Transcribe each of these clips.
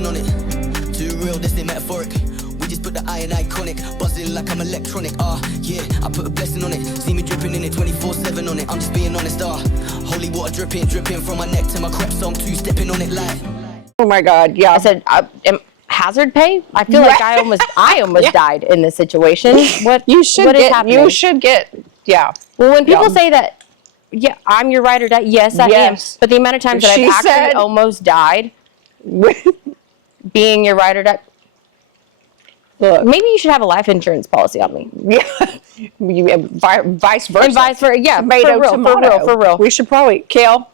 blessing on it. Too real, this ain't metaphoric. We just put the I in iconic. Buzzing like I'm electronic. Yeah, I put a blessing on it. See me dripping in it 24/7 on it. I'm just being honest. Holy water dripping from my neck to my crepes. So I'm two-stepping on it like. Oh my God, yeah. I said, hazard pay? I feel like I almost died in this situation. What is happening? You should get, yeah. Well, when people say that, yeah, I'm your ride or die, yes, I am. But the amount of times that I've actually almost died being your ride or die. Look, maybe you should have a life insurance policy on me. Yeah, vice versa. And vice versa, yeah, for real. We should probably, Kale,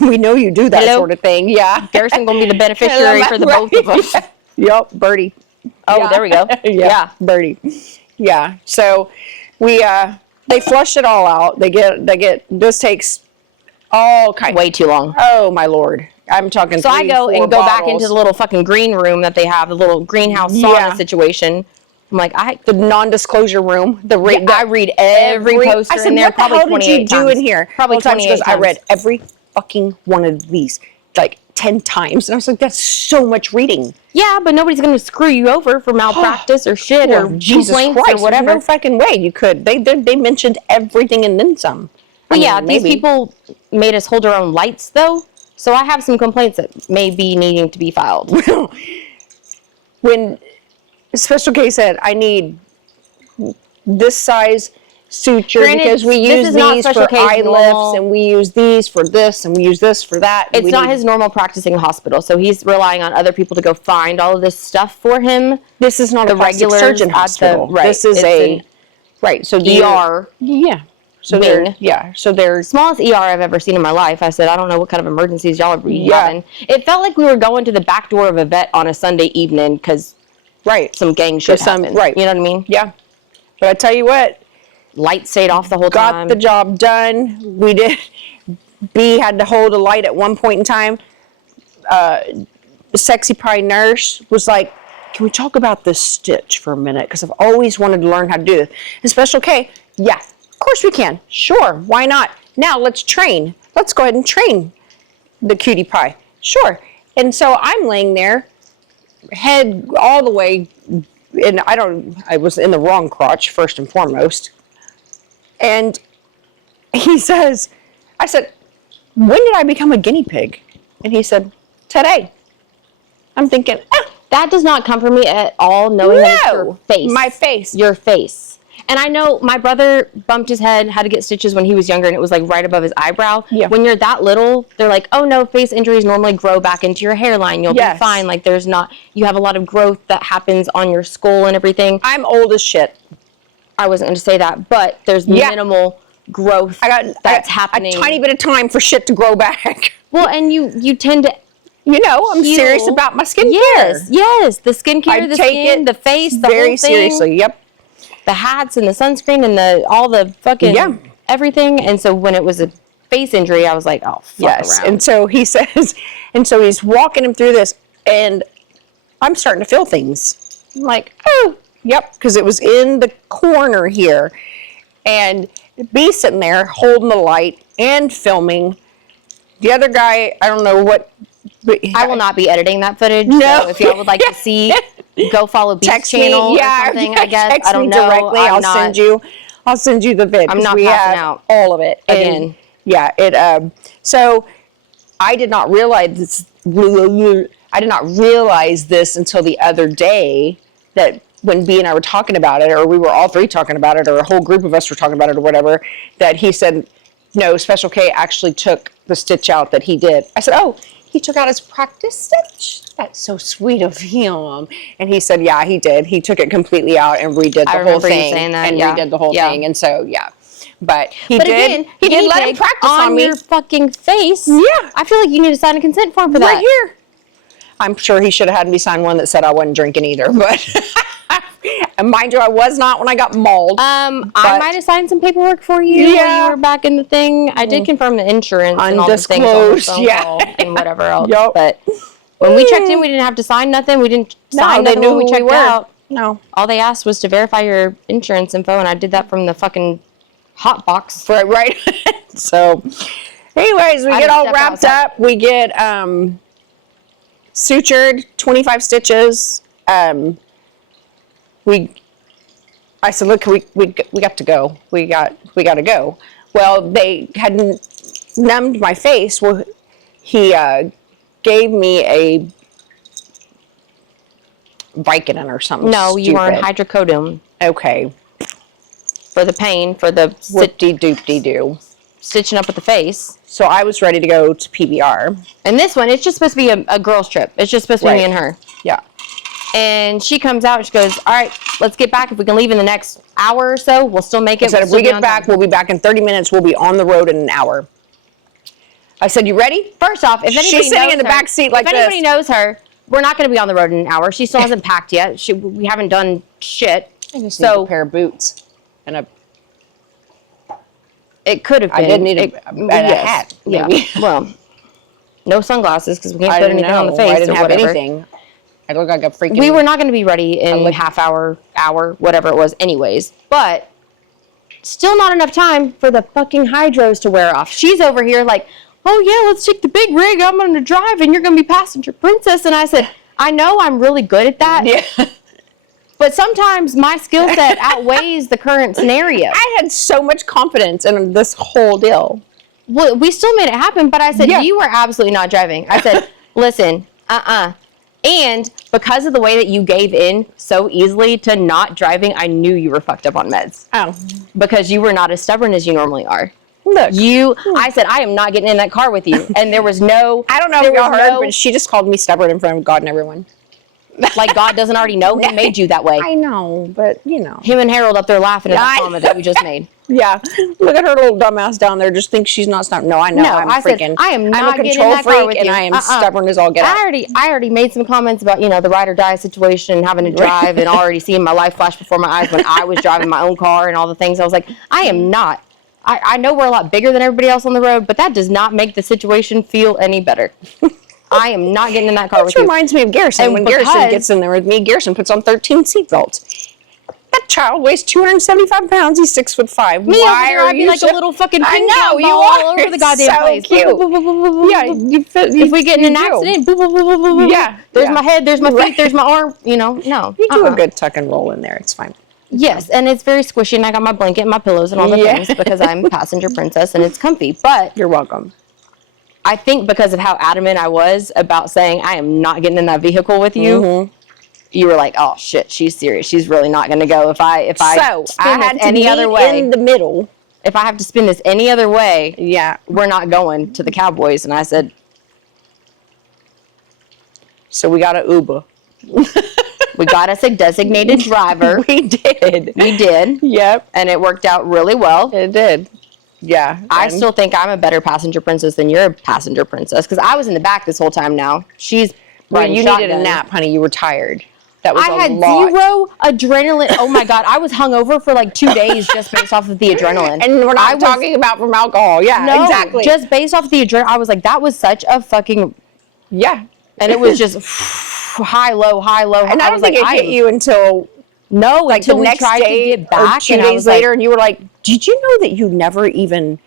we know you do that sort of thing. Yeah. Garrison going to be the beneficiary for the both of us. Yep, Birdie. Oh, there we go. Yeah, Birdie. Yeah. So they flush it all out. This takes all kinds. Way too long. Oh, my Lord. I'm talking So I go and go back into the little fucking green room that they have, the little greenhouse sauna situation. I'm like, the non-disclosure room. I read every poster in there. Probably 28 times. What the hell did you do in here? Probably 28 times. I read every fucking one of these like 10 times. And I was like, that's so much reading. Yeah, but nobody's going to screw you over for malpractice or shit or Jesus complaints Christ, or whatever. There's no fucking way you could. They mentioned everything and then some. Well, yeah, these people made us hold our own lights, though. So I have some complaints that may be needing to be filed. When Special K said, I need this size suture because we use these for eye lifts and we use these for this and we use this for that. It's not his normal practicing hospital, so he's relying on other people to go find all of this stuff for him. This is not a plastic surgeon hospital. This is so ER. Yeah. So they're smallest ER I've ever seen in my life. I said, I don't know what kind of emergencies y'all are having. It felt like we were going to the back door of a vet on a Sunday evening because some gang shit happened. Right. You know what I mean? Yeah. But I tell you what, light stayed off the whole time. Got the job done. We did. B had to hold a light at one point in time. The sexy pie nurse was like, can we talk about this stitch for a minute? Because I've always wanted to learn how to do this. And Special K, yeah. Of course we can. Sure. Why not? Now let's train. Let's go ahead and train the cutie pie. Sure. And so I'm laying there, head all the way, and I was in the wrong crotch first and foremost. And he says, I said, when did I become a guinea pig? And he said, today. I'm thinking, that does not comfort me at all, knowing that it's your face. My face. Your face. And I know my brother bumped his head, had to get stitches when he was younger, and it was like right above his eyebrow. Yeah. When you're that little, they're like, oh no, face injuries normally grow back into your hairline. You'll be fine. Like you have a lot of growth that happens on your skull and everything. I'm old as shit. I wasn't going to say that, but there's minimal growth that's happening. A tiny bit of time for shit to grow back. Well, and you tend to... I'm serious about my skincare. Yes. The skincare, the skin, the face, the whole thing. Very seriously, yep. The hats and the sunscreen and all the fucking everything. And so when it was a face injury, I was like, oh, fuck around. And so he says, so he's walking him through this, and I'm starting to feel things. I'm like, oh, yep, because it was in the corner here. And B sitting there holding the light and filming. The other guy, I don't know what. I will not be editing that footage. No. So if y'all would like to see, go follow B's channel or something, I guess. I don't know. Directly. I'll send you the vid. I'm not passing out all of it. Again. And, so I did not realize this. I did not realize this until the other day, that when B and I were talking about it, or we were all three talking about it, or a whole group of us were talking about it or whatever, that he said, no, Special K actually took the stitch out that he did. I said, oh, he took out his practice stitch? That's so sweet of him. And he said, yeah, he did. He took it completely out and redid the whole thing. Redid the whole thing. And so, But he did let him practice on me. Your fucking face. Yeah. I feel like you need to sign a consent form for that. Right here. I'm sure he should have had me sign one that said I wasn't drinking either. But and mind you, I was not when I got mauled. I might have signed some paperwork for you when you were back in the thing. I did confirm the insurance and all the things on the phone call and whatever else. But when we checked in, we didn't have to sign nothing. We didn't sign nothing when we checked out. No. All they asked was to verify your insurance info, and I did that from the fucking hot box. Right. So, anyways, we get all wrapped up. We get sutured, 25 stitches. I said, look, we got to go. We got to go. Well, they hadn't numbed my face. Well, he gave me a Vicodin or something. No, stupid. you were on hydrocodone. Okay. For the pain, for the whoop-de-doop-de-doo. stitching up with the face. So I was ready to go to PBR. And this one, it's just supposed to be a girls' trip. It's just supposed to be me and her. Yeah. And she comes out and she goes, all right, let's get back. If we can leave in the next hour or so, we'll still make it. I said, if we get back, we'll be back in 30 minutes. We'll be on the road in an hour. I said, you ready? First off, if anybody She's sitting in the back seat like this. If anybody knows her, we're not going to be on the road in an hour. She still hasn't packed yet. We haven't done shit. I just need a pair of boots and a... It could have been. I did need a hat, maybe. Yeah. Well, no sunglasses because we can't put anything on the face. I didn't or have whatever. anything. I look like a freaking... We were not going to be ready in half hour, whatever it was anyways. But still not enough time for the fucking hydros to wear off. She's over here like, oh yeah, let's take the big rig. I'm going to drive and you're going to be passenger princess. And I said, I know I'm really good at that. Yeah. But sometimes my skill set outweighs the current scenario. I had so much confidence in this whole deal. Well, we still made it happen, but I said, you were absolutely not driving. I said, listen, And because of the way that you gave in so easily to not driving, I knew you were fucked up on meds. Oh. Because you were not as stubborn as you normally are. Look. I said, I am not getting in that car with you. And there was no... I don't know if y'all heard, but she just called me stubborn in front of God and everyone. Like God doesn't already know? He made you that way. I know, but you know. Him and Harold up there laughing at the comment that we just made. Yeah. Look at her little dumbass down there. Just thinks she's not stubborn. No, I know. I said, I am not getting in that car with you. And I am stubborn as all get out. I already made some comments about, the ride or die situation and having to drive and already seeing my life flash before my eyes when I was driving my own car and all the things. I was like, I am not. I know we're a lot bigger than everybody else on the road, but that does not make the situation feel any better. I am not getting in that car with you. Which reminds me of Garrison. And when Garrison gets in there with me, Garrison puts on 13 seatbelts. That child weighs 2275 pounds. He's 6'5". Me over there, I'd be like a little fucking ping pong ball all over the goddamn place. Cute. Yeah, if we get in an accident, yeah, there's my head, there's my feet, there's my arm. No. You do a good tuck and roll in there. It's fine. Yes, and it's very squishy, and I got my blanket and my pillows and all the things because I'm a passenger princess and it's comfy. But you're welcome. I think because of how adamant I was about saying I am not getting in that vehicle with you, you were like, "Oh shit, she's serious. She's really not going to go." If I had to any other way in the middle. If I have to spin this any other way, we're not going to the Cowboys. And I said, so we got an Uber. We got us a designated driver. We did. Yep. And it worked out really well. It did. Yeah. I still think I'm a better passenger princess than you're a passenger princess because I was in the back this whole time now. She's riding you shotgun. needed a nap, honey. You were tired. That was I had zero adrenaline. Oh my God. I was hungover for like 2 days just based off of the adrenaline. And we're not talking about from alcohol. Yeah, no, exactly. Just based off the adrenaline. I was like, that was such a fucking... Yeah. And it was just high, low, high, low. And I don't think it hit you until... No, like until the next we tried day to get back. Or 2 days later, and you were like, did you know that you never even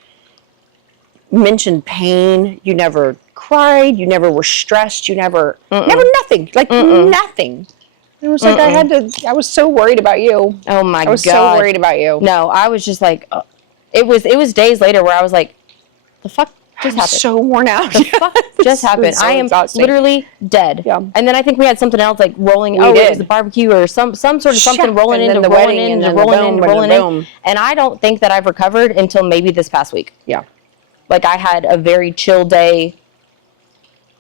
mentioned pain? You never cried. You never were stressed. You never nothing. Like nothing. It was like I was so worried about you. Oh my God. I was so worried about you. No, I was just like, it was days later where I was like, the fuck just happened? So worn out. The fuck just happened? So I am literally dead. Yeah. And then I think we had something else like rolling. It was the barbecue or some sort of something rolling into rolling into rolling in. And I don't think that I've recovered until maybe this past week. Yeah. Like I had a very chill day.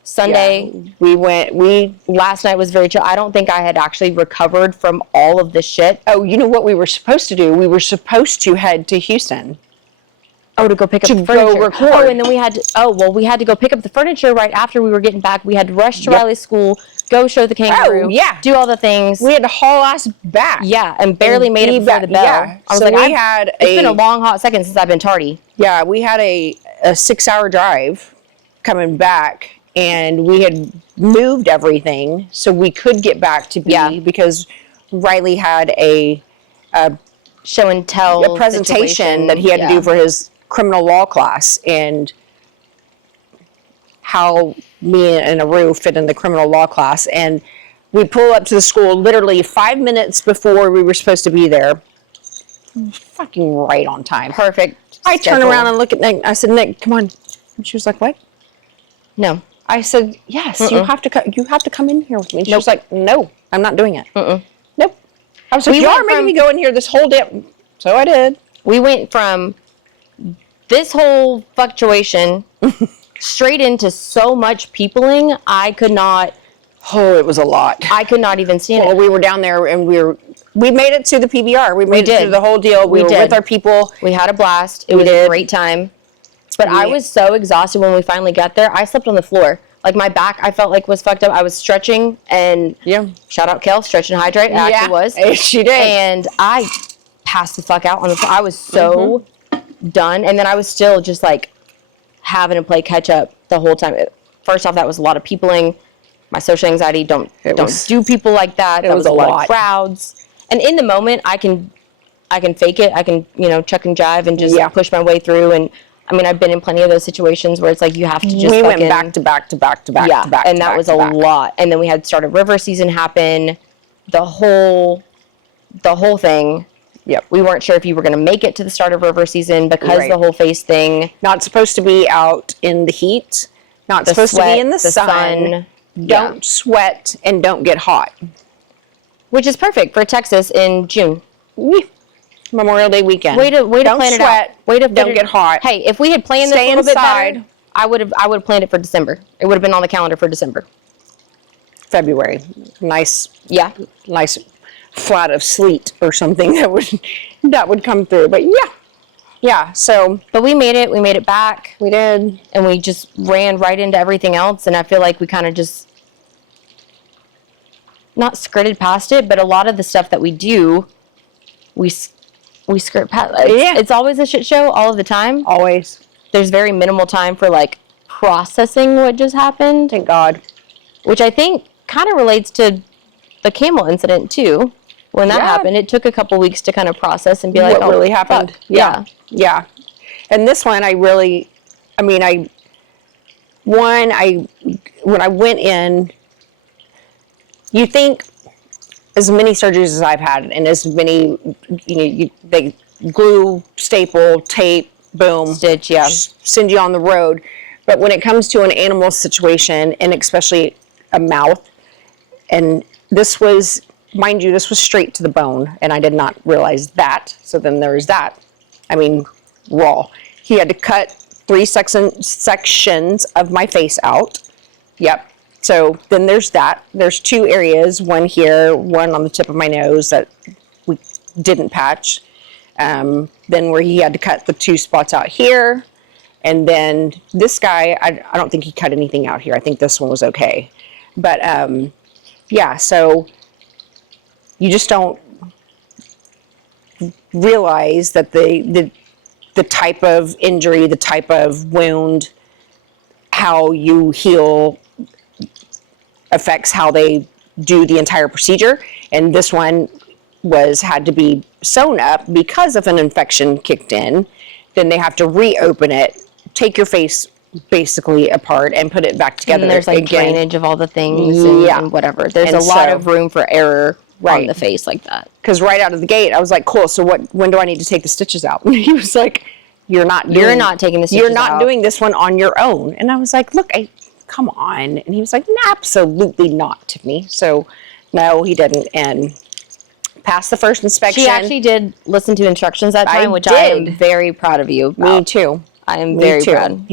Sunday, last night was very chill. I don't think I had actually recovered from all of this shit. Oh, you know what we were supposed to do? We were supposed to head to Houston. Oh, to go pick up the furniture. Go record. Oh, and then we had to go pick up the furniture right after we were getting back. We had to rush to Riley's school, go show the kangaroo, do all the things. We had to haul us back. Yeah, and barely made it before the bell. Yeah. I was it's been a long hot second since I've been tardy. Yeah, we had a 6-hour drive coming back. And we had moved everything so we could get back to B because Riley had a show and tell presentation that he had to do for his criminal law class. And how me and Aru fit in the criminal law class. And we pull up to the school literally 5 minutes before we were supposed to be there. Fucking right on time. Perfect. I turn around and look at Nick. I said, Nick, come on. And she was like, what? No. I said, yes, you have to come in here with me. She was like, no, I'm not doing it. Nope. I was like, you are making me go in here this whole day. So I did. We went from this whole fluctuation straight into so much peopling, I could not. Oh, it was a lot. I could not even stand it. Well, we were down there and we made it to the PBR. We made it to the whole deal. We were with our people. We had a blast. It was a great time. But I was so exhausted when we finally got there. I slept on the floor. Like my back, I felt like was fucked up. I was stretching and shout out Kel, stretch and hydrate. It actually was. She did. And I passed the fuck out on the floor. I was so done. And then I was still just like having to play catch up the whole time. First off, that was a lot of peopling. My social anxiety, don't do people like that. That was a lot of crowds. And in the moment, I can fake it. I can, chuck and jive and just push my way through. And I mean, I've been in plenty of those situations where it's like you have to just we went back to back to back to back to back. And that was a lot. And then we had Start of River season happen. The whole thing. Yep. We weren't sure if you were going to make it to the Start of River season because the whole face thing. Not supposed to be out in the heat. Not supposed to be in the sun. Don't sweat and don't get hot. Which is perfect for Texas in June. Memorial Day weekend. Way to plan it out. Don't get hot. Hey, if we had planned this a little bit better, I would have planned it for December. It would have been on the calendar for December. February. Nice flat of sleet or something that would come through. But but we made it back. We did. And we just ran right into everything else, and I feel like we kind of just not skirted past it, but a lot of the stuff that we do, we skirt past. It's always a shit show all of the time. Always. There's very minimal time for like processing what just happened. Thank God. Which I think kind of relates to the camel incident too. When that happened, it took a couple weeks to kind of process and be like, what really happened? Fuck. Yeah. And this one, when I went in, you think as many surgeries as I've had and as many, they glue, staple, tape, boom, stitch, send you on the road. But when it comes to an animal situation, and especially a mouth, and this was, mind you, this was straight to the bone, and I did not realize that. So then there's that. Raw. He had to cut 3 sections of my face out. Yep. So then there's that. There's 2 areas, one here, one on the tip of my nose that we didn't patch. Then where he had to cut the 2 spots out here. And then this guy, I don't think he cut anything out here. I think this one was okay. But so you just don't realize that the type of injury, the type of wound, how you heal affects how they do the entire procedure. And this one had to be sewn up because of an infection kicked in. Then they have to reopen it, take your face basically apart and put it back together. And there's like drainage of all the things and whatever. There's a lot of room for error on the face like that. Because right out of the gate, I was like, cool, so when do I need to take the stitches out? And he was like, you're not taking the stitches out. You're not doing this one on your own. And I was like, look, come on. And he was like, absolutely not, Tiffany. So no, he didn't. And passed the first inspection. She actually did listen to instructions that time, which I am very proud of you about. Me too. I am very proud.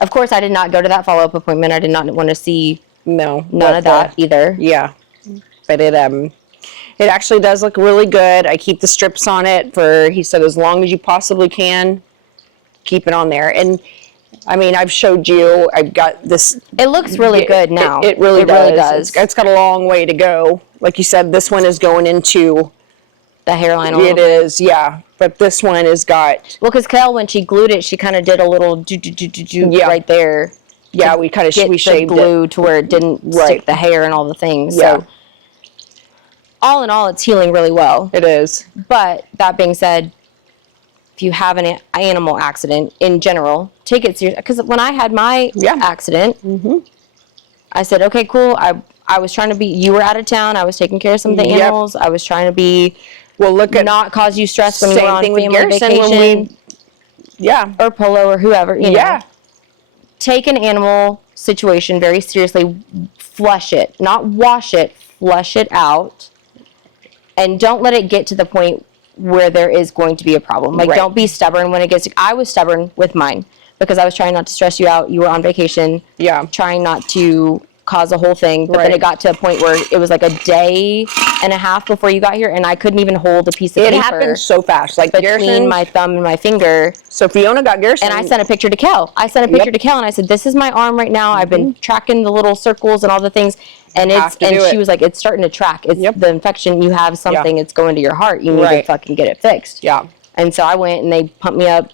Of course, I did not go to that follow-up appointment. I did not want to see none of that either. Yeah. But it actually does look really good. I keep the strips on it he said, as long as you possibly can, keep it on there. And I've showed you, I've got this. It looks really good now. It really does. It's got a long way to go. Like you said, this one is going into the hairline a little bit. It is, yeah. But this one has got. Well, because Kel, when she glued it, she kind of did a little right there. Yeah, we kind of shaved glue to where it didn't stick the hair and all the things. Yeah. So all in all, it's healing really well. It is. But that being said, if you have an animal accident in general, take it serious. Because when I had my accident, I said, okay, cool. I was trying to be, you were out of town. I was taking care of some of the animals. I was trying to be, not cause you stress when you were on family vacation. Or Polo or whoever, you know. Take an animal situation very seriously. Flush it. Not wash it. Flush it out. And don't let it get to the point where there is going to be a problem. Like, don't be stubborn when it gets... I was stubborn with mine because I was trying not to stress you out. You were on vacation. Trying not to cause a whole thing. But then it got to a point where it was like a day and a half before you got here, and I couldn't even hold a piece of paper. It happened so fast. Like, between my thumb and my finger. So Fiona got Garrison. And I sent a picture to Kel. I sent a picture to Kel, and I said, this is my arm right now. I've been tracking the little circles and all the things. And she was like, it's starting to track. It's the infection. You have something. It's going to your heart. You need to fucking get it fixed. And so I went, and they pumped me up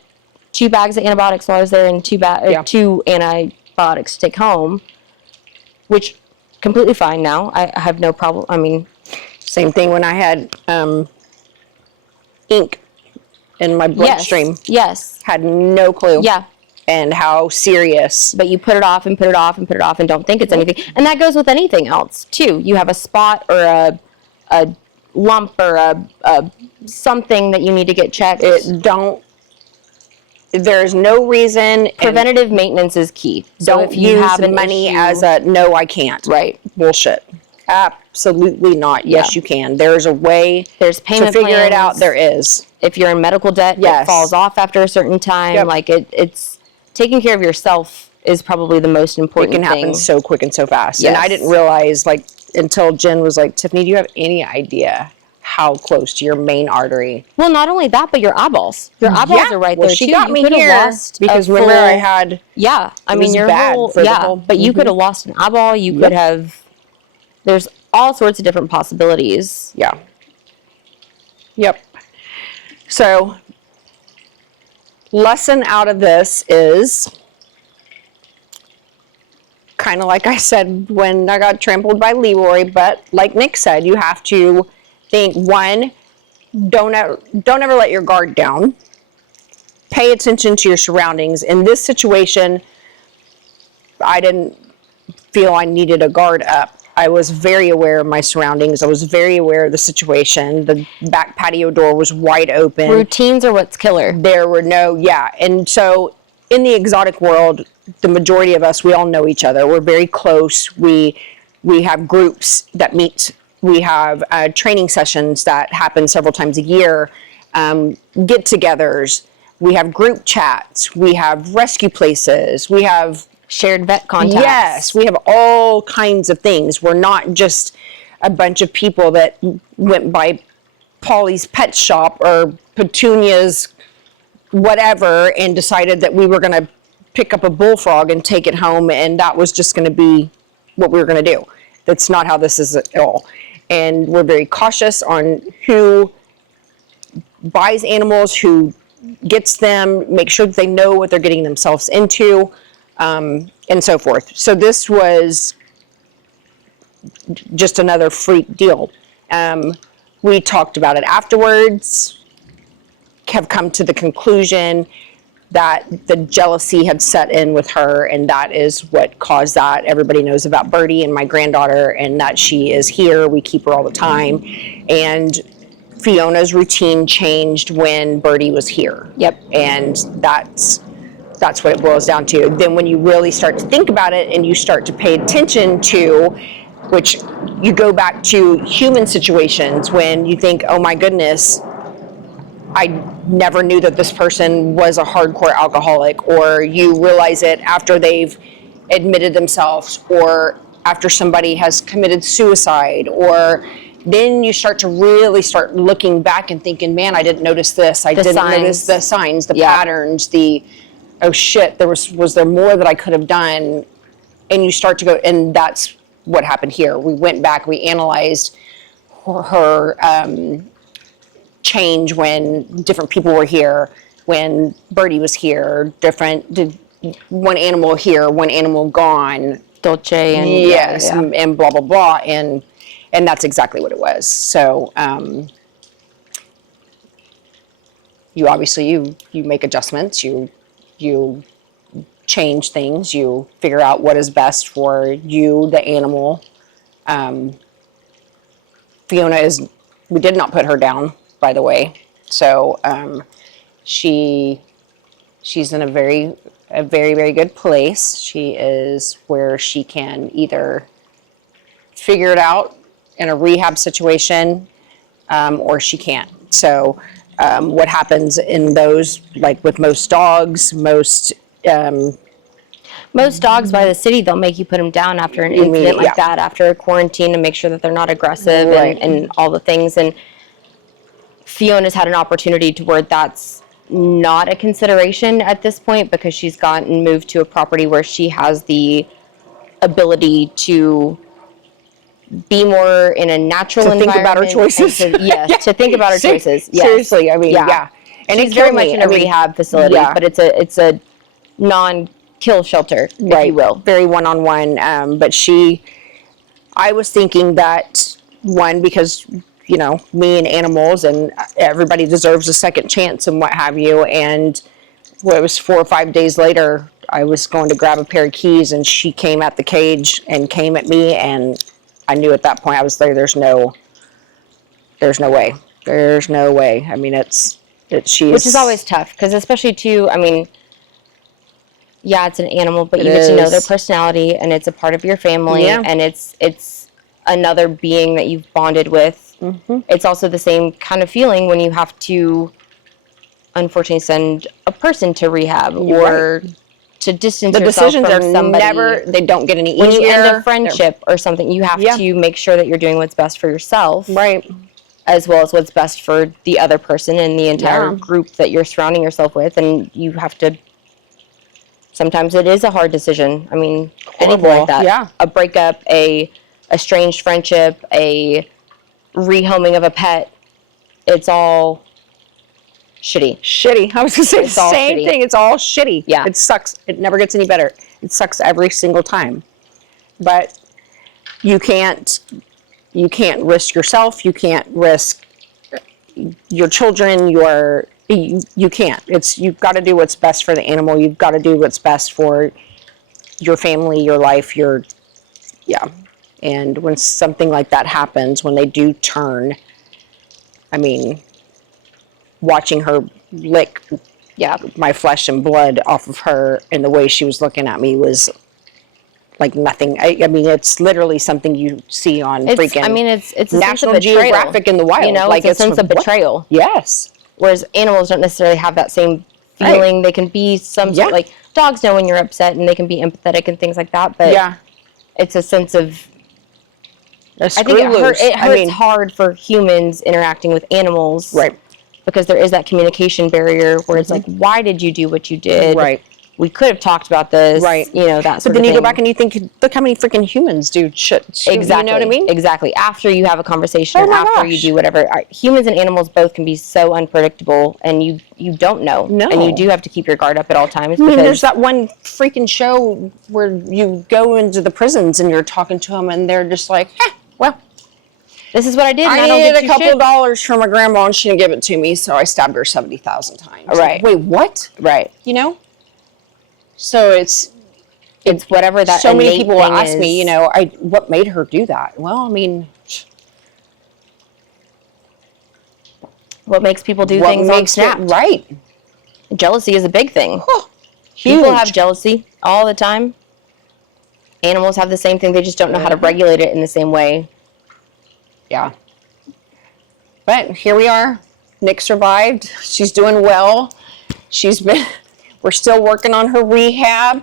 2 bags of antibiotics while I was there, and 2 antibiotics to take home, which completely fine now. I have no problem. I mean, same thing when I had ink in my bloodstream. Had no clue. And how serious. But you put it off and put it off and put it off and don't think it's anything. And that goes with anything else too. You have a spot or a lump or a something that you need to get checked. There's no reason. Preventative maintenance is key. So don't if you use have money as a no, I can't. Bullshit. Absolutely not. Yes, you can. There's a way. There's payment to figure plans. It out. There is. If you're in medical debt, it falls off after a certain time. Like it's taking care of yourself is probably the most important thing. It can happen so quick and so fast. And I didn't realize, like, until Jen was like, Tiffany, do you have any idea how close to your main artery? Well, not only that, but your eyeballs. Your eyeballs are right there she too. got me here because remember I had. I mean, your bad whole. For the whole, but you could have lost an eyeball. You could have. There's all sorts of different possibilities. So, lesson out of this is kind of like I said when I got trampled by Leroy, but like Nick said, you have to think, one, don't ever let your guard down. Pay attention to your surroundings. In this situation, I didn't feel I needed a guard up. I was very aware of my surroundings. I was very aware of the situation. The back patio door was wide open. Routines are what's killer. There were and so in the exotic world, the majority of us, we all know each other. We're very close. We have groups that meet. We have training sessions that happen several times a year, get-togethers. We have group chats. We have rescue places. We have shared vet contacts. Yes, we have all kinds of things. We're not just a bunch of people that went by Polly's pet shop or Petunia's whatever and decided that we were going to pick up a bullfrog and take it home and that was just going to be what we were going to do. That's not how this is at all. And we're very cautious on who buys animals, who gets them, make sure that they know what they're getting themselves into, and so forth. So this was just another freak deal. We talked about it afterwards, have come to the conclusion that the jealousy had set in with her, and that is what caused that. Everybody knows about Birdie and my granddaughter, and that she is here. We keep her all the time. And Fiona's routine changed when Birdie was here. And that's what it boils down to. Then when you really start to think about it and you start to pay attention to, which you go back to human situations when you think, oh my goodness, I never knew that this person was a hardcore alcoholic, or you realize it after they've admitted themselves, or after somebody has committed suicide, or then you start to really start looking back and thinking, man, I didn't notice this. I didn't notice the signs, the patterns, oh shit, was there more that I could have done? And you start to go, and that's what happened here. We went back, we analyzed her change when different people were here, when Birdie was here, one animal here, one animal gone. Dolce and and blah, blah, blah. And that's exactly what it was. So, obviously you make adjustments, you change things, you figure out what is best for you, the animal. Fiona we did not put her down, by the way. So she's in a very, very good place. She is where she can either figure it out in a rehab situation, or she can't. So what happens in those, like with most dogs, most dogs by the city, they'll make you put them down after an incident like that, after a quarantine, to make sure that they're not aggressive, and all the things. And Fiona's had an opportunity to where that's not a consideration at this point, because she's gotten moved to a property where she has the ability to be more in a natural environment. Think about her choices. To think about her choices. Yes. Seriously, I mean, And she's very much in a rehab facility, but it's a non-kill shelter, if you will. Very one-on-one. But I was thinking that, one, because, you know, me and animals, and everybody deserves a second chance and what have you. And it was 4 or 5 days later, I was going to grab a pair of keys, and she came at the cage and came at me, and I knew at that point, I was there, there's no way. There's no way. I mean, which is always tough, because especially too, I mean, yeah, it's an animal, but you get to know their personality, and it's a part of your family, and it's another being that you've bonded with. Mm-hmm. It's also the same kind of feeling when you have to, unfortunately, send a person to rehab or to distance yourself from somebody. The decisions they don't get any easier. When you end a friendship or something, you have to make sure that you're doing what's best for yourself. Right. As well as what's best for the other person and the entire group that you're surrounding yourself with. And you have to, sometimes it is a hard decision. I mean, anything like that. Yeah. A breakup, a estranged friendship, a rehoming of a pet. It's all shitty. I was going to say the same thing. It's all shitty. Yeah. It sucks. It never gets any better. It sucks every single time. But you can't risk yourself. You can't risk your children. You can't. You've got to do what's best for the animal. You've got to do what's best for your family, your life, and when something like that happens, when they do turn, I mean, watching her lick my flesh and blood off of her, and the way she was looking at me was like nothing. I mean, it's literally something you see on it's a National Geographic in the wild. You know, like it's a sense of betrayal. What? Yes. Whereas animals don't necessarily have that same feeling. Right. They can be some sort, like dogs know when you're upset, and they can be empathetic and things like that. But it's a sense of. I think it hurts hard for humans interacting with animals, right? Because there is that communication barrier where it's like, why did you do what you did? Right. We could have talked about this, right? You know, that sort of thing. But then you go back and you think, look how many freaking humans do shit. Exactly. You know what I mean? Exactly. After you have a conversation, after you do whatever. Humans and animals both can be so unpredictable, and you don't know. No. And you do have to keep your guard up at all times. I mean, there's that one freaking show where you go into the prisons and you're talking to them, and they're just like, well, this is what I did. And I needed a couple dollars from my grandma, and she didn't give it to me, so I stabbed her 70,000 times. Right. Like, wait, what? Right. You know? So it's whatever that. So many people ask me, you know, what made her do that? Well, I mean, what makes people do things on Snap? Right. Jealousy is a big thing. People have jealousy all the time. Animals have the same thing. They just don't know how to regulate it in the same way. Yeah. But here we are. Nick survived. She's doing well. We're still working on her rehab.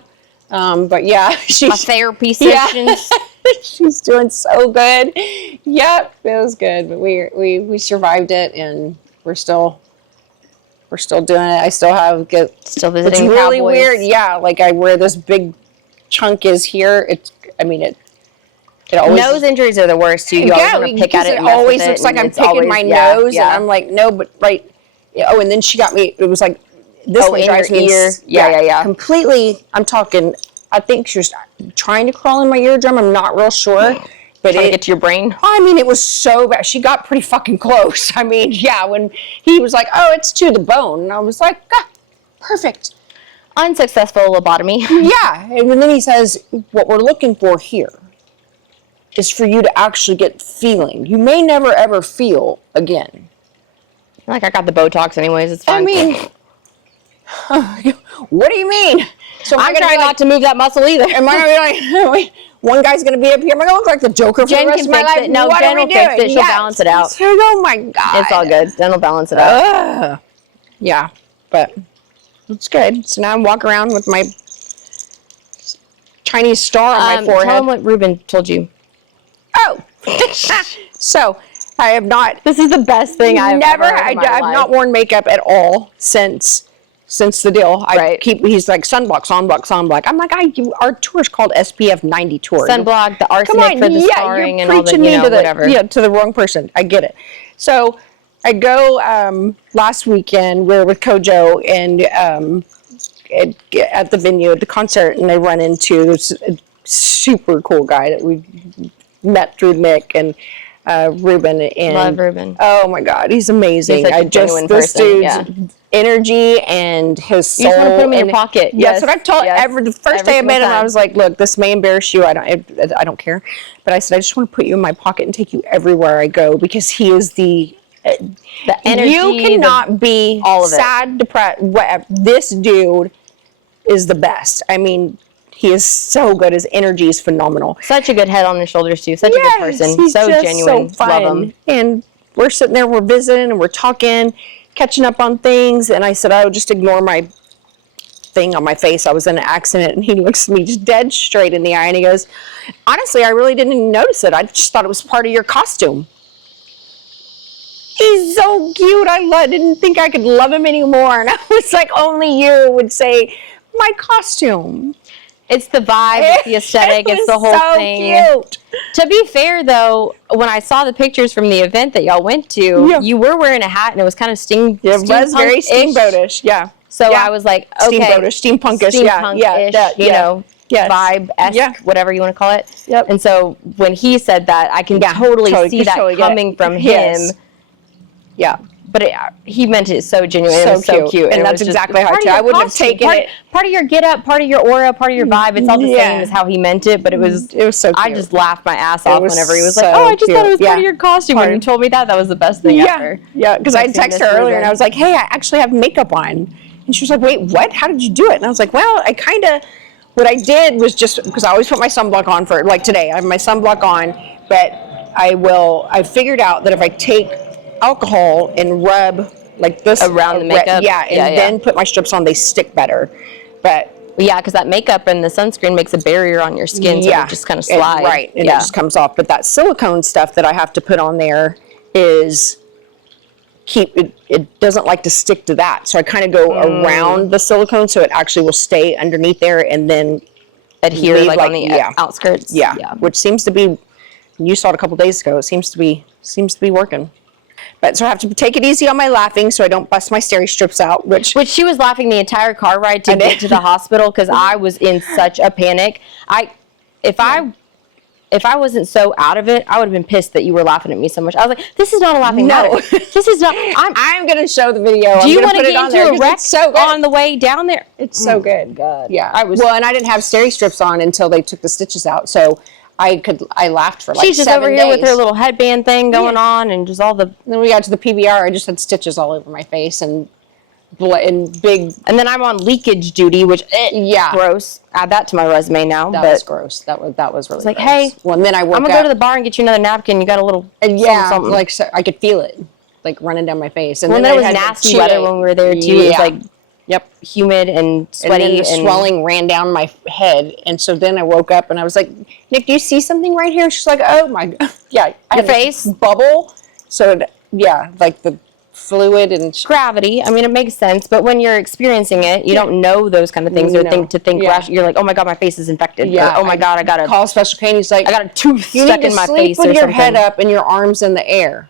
But yeah, my therapy sessions. She's doing so good. Yep, it was good. But we survived it, and we're still doing it. I still have still visiting. It's really Cowboys. weird. Yeah, like where this big chunk is here. It always, nose injuries are the worst too. You always want to pick at it. It always looks like I'm picking my nose, and I'm like, no, but right. Oh, and then she got me. It was like this one drives me ear. Yeah. Completely. I'm talking. I think she was trying to crawl in my eardrum. I'm not real sure, but trying to get to your brain. I mean, it was so bad. She got pretty fucking close. I mean, yeah, when he was like, "Oh, it's to the bone," and I was like, "Ah, perfect." Unsuccessful lobotomy. Yeah, and then he says, "What we're looking for here is for you to actually get feeling. You may never ever feel again." Like, I got the Botox anyways. It's fine. I mean, what do you mean? So I'm trying not to move that muscle either. Am I gonna be like, one guy's gonna be up here? Am I gonna look like the Joker for Jen the rest can of my fix life? it. No, what Jen will fix it. She'll balance it out. Oh my God. It's all good. Jen will balance it out. Yeah, but it's good. So now I walk around with my Chinese star on my forehead. Tell him what Ruben told you. Oh, so I have not. This is the best thing I've ever heard in my I've life. not worn makeup at all since the deal. He's like sunblock. I'm like, our tour's called SPF 90 tour. Sunblock, the arsenic for the scarring and all the, whatever. Yeah, to the wrong person. I get it. So I go last weekend. We're with Kojo and at the venue at the concert, and I run into this super cool guy that we met through Nick and Ruben. And love Ruben. Oh my God, he's amazing. He's such a genuine this person. dude's energy and his soul. You just want to put him in your pocket. Yes, what I've told the first day I met him, I was like, "Look, this may embarrass you. I don't care." But I said, "I just want to put you in my pocket and take you everywhere I go because he is the energy. You cannot be all of sad, depressed. Whatever. This dude is the best. I mean." He is so good. His energy is phenomenal. Such a good head on his shoulders, too. Such a good person. He's so just genuine. So fun. Love him. And we're sitting there, we're visiting, and we're talking, catching up on things. And I said, "Oh, just ignore my thing on my face. I was in an accident." And he looks at me just dead straight in the eye. And he goes, "Honestly, I really didn't even notice it. I just thought it was part of your costume." He's so cute. I didn't think I could love him anymore. And I was like, only you would say, "My costume." It's the vibe, it's the aesthetic, it's the whole thing. Cute. To be fair, though, when I saw the pictures from the event that y'all went to, you were wearing a hat and it was kind of It was very steamboatish, yeah. So I was like, okay. Steampunkish, vibe-esque, whatever you want to call it. Yep. And so when he said that, I can totally see that coming from him. Yeah. But he meant it so genuine. It was so cute. And that's exactly how I wouldn't have taken it. Part of your get up, part of your aura, part of your vibe. It's all the same as how he meant it. But it was so cute. I just laughed my ass off whenever he was like, "Oh, I just thought it was part of your costume." When you told me that was the best thing ever. Yeah, because I texted her earlier and I was like, "Hey, I actually have makeup on." And she was like, "Wait, what? How did you do it?" And I was like, "Well, what I did was just, because I always put my sunblock on for, like today, I have my sunblock on, but I figured out that if I take alcohol and rub like this around the makeup, then put my strips on, they stick better. But yeah, because that makeup and the sunscreen makes a barrier on your skin, so it just kind of slides. Right, and it just comes off. But that silicone stuff that I have to put on there is it doesn't like to stick to that. So I kind of go around the silicone so it actually will stay underneath there and then adhere like on the outskirts. Yeah, which seems to be, you saw it a couple days ago, it seems to be working. But so I have to take it easy on my laughing so I don't bust my steri strips out, which she was laughing the entire car ride to get to the hospital because I was in such a panic. If I wasn't so out of it, I would have been pissed that you were laughing at me so much. I was like, "This is not a laughing matter. This is not." I'm going to show the video. Do you want to get into a wreck on the way down there? It's so good. God. Yeah. And I didn't have steri strips on until they took the stitches out, so I laughed for like 7 days. She's just over here with her little headband thing going on and just all the... Then we got to the PBR, I just had stitches all over my face and big... And then I'm on leakage duty, which, gross. Add that to my resume now. That was gross. That was really it's like, gross. Hey, well, and then I'm going to go to the bar and get you another napkin. You got a little something. Like so I could feel it, like running down my face. And then it was nasty weather when we were there, too. It was like... humid and sweaty, and then the swelling ran down my head, and so then I woke up and I was like, "Nick, do you see something right here?" She's like, "Oh my God, yeah, your face bubble." So like the fluid and gravity. I mean, it makes sense, but when you're experiencing it, you don't know those kind of things or think you're like, "Oh my God, my face is infected." Yeah. Or, "Oh my God, I gotta call special K." And he's like, "I got a tooth stuck in my face," or something. You need to sleep with your head up and your arms in the air.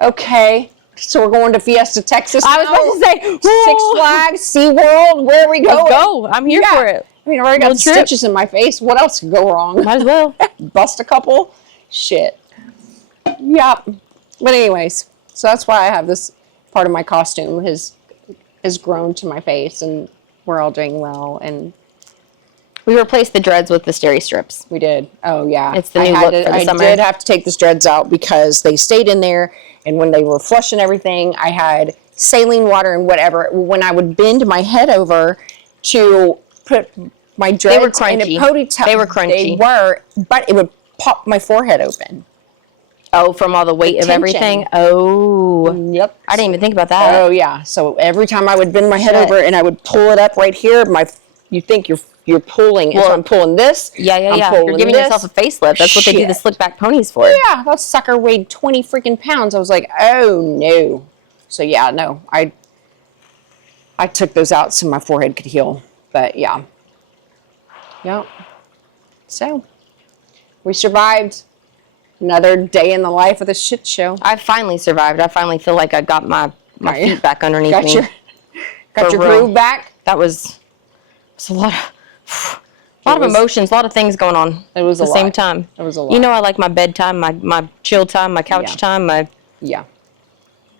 Okay. So we're going to Fiesta, Texas now? I was about to say, Six Flags, SeaWorld, where are we going? Let's go. I'm here for it. I mean, I already got the trip. stitches in my face. What else could go wrong? Might as well. Bust a couple. Shit. Yep. But anyways, so that's why I have this part of my costume has grown to my face, and we're all doing well. And We replaced the dreads with the steri strips. we did. Oh yeah, It's the new look for the summer. I did have to take the dreads out because they stayed in there, and when they were flushing everything, I had saline water and whatever. When I would bend my head over to put my dreads in a crunchy. ponytail, They were crunchy. They were, but it would pop my forehead open. Oh, from all the weight of tension. everything? Oh. Yep. I didn't even think about that. Oh yeah. So every time I would bend my head Shit. over and I would pull it up right here, you think you're pulling, and so I'm pulling this. Yeah. I'm You're pulling giving this. yourself a facelift. That's what they do the Shit. slick back ponies for. Yeah, that sucker weighed 20 freaking pounds. I was like, oh no. So yeah, no, I took those out so my forehead could heal. But yeah. Yep. So we survived another day in the life of the shit show. I finally survived. I finally feel like I got my feet back underneath Got me. your For real. groove back. That was a lot of emotions, a lot of things going on It was at the a same lot. time. It was a lot. You know, I like my bedtime, my chill time, my couch Yeah. time, my Yeah.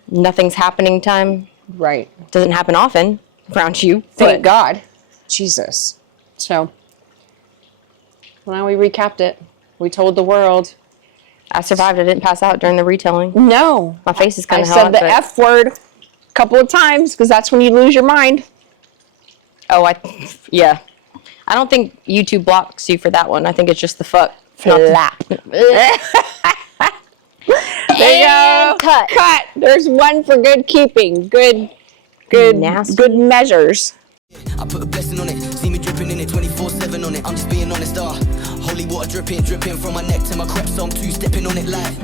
nothing's happening time. Right. Doesn't happen often around you. Thank but God. Jesus. So, well, now we recapped it. We told the world. I survived. I didn't pass out during the retelling. No. My face is kind I of said hot. the F word a couple of times because that's when you lose your mind. Oh, yeah. I don't think YouTube blocks you for that one. I think it's just the fuck. Flap. There you go. Cut. Cut. There's one for good keeping. Good Nasty. good measures. I put a blessing on it, see me dripping in it 24/7 on it. I'm just being honest, holy water dripping from my neck to my crepe, so I'm two-stepping on it like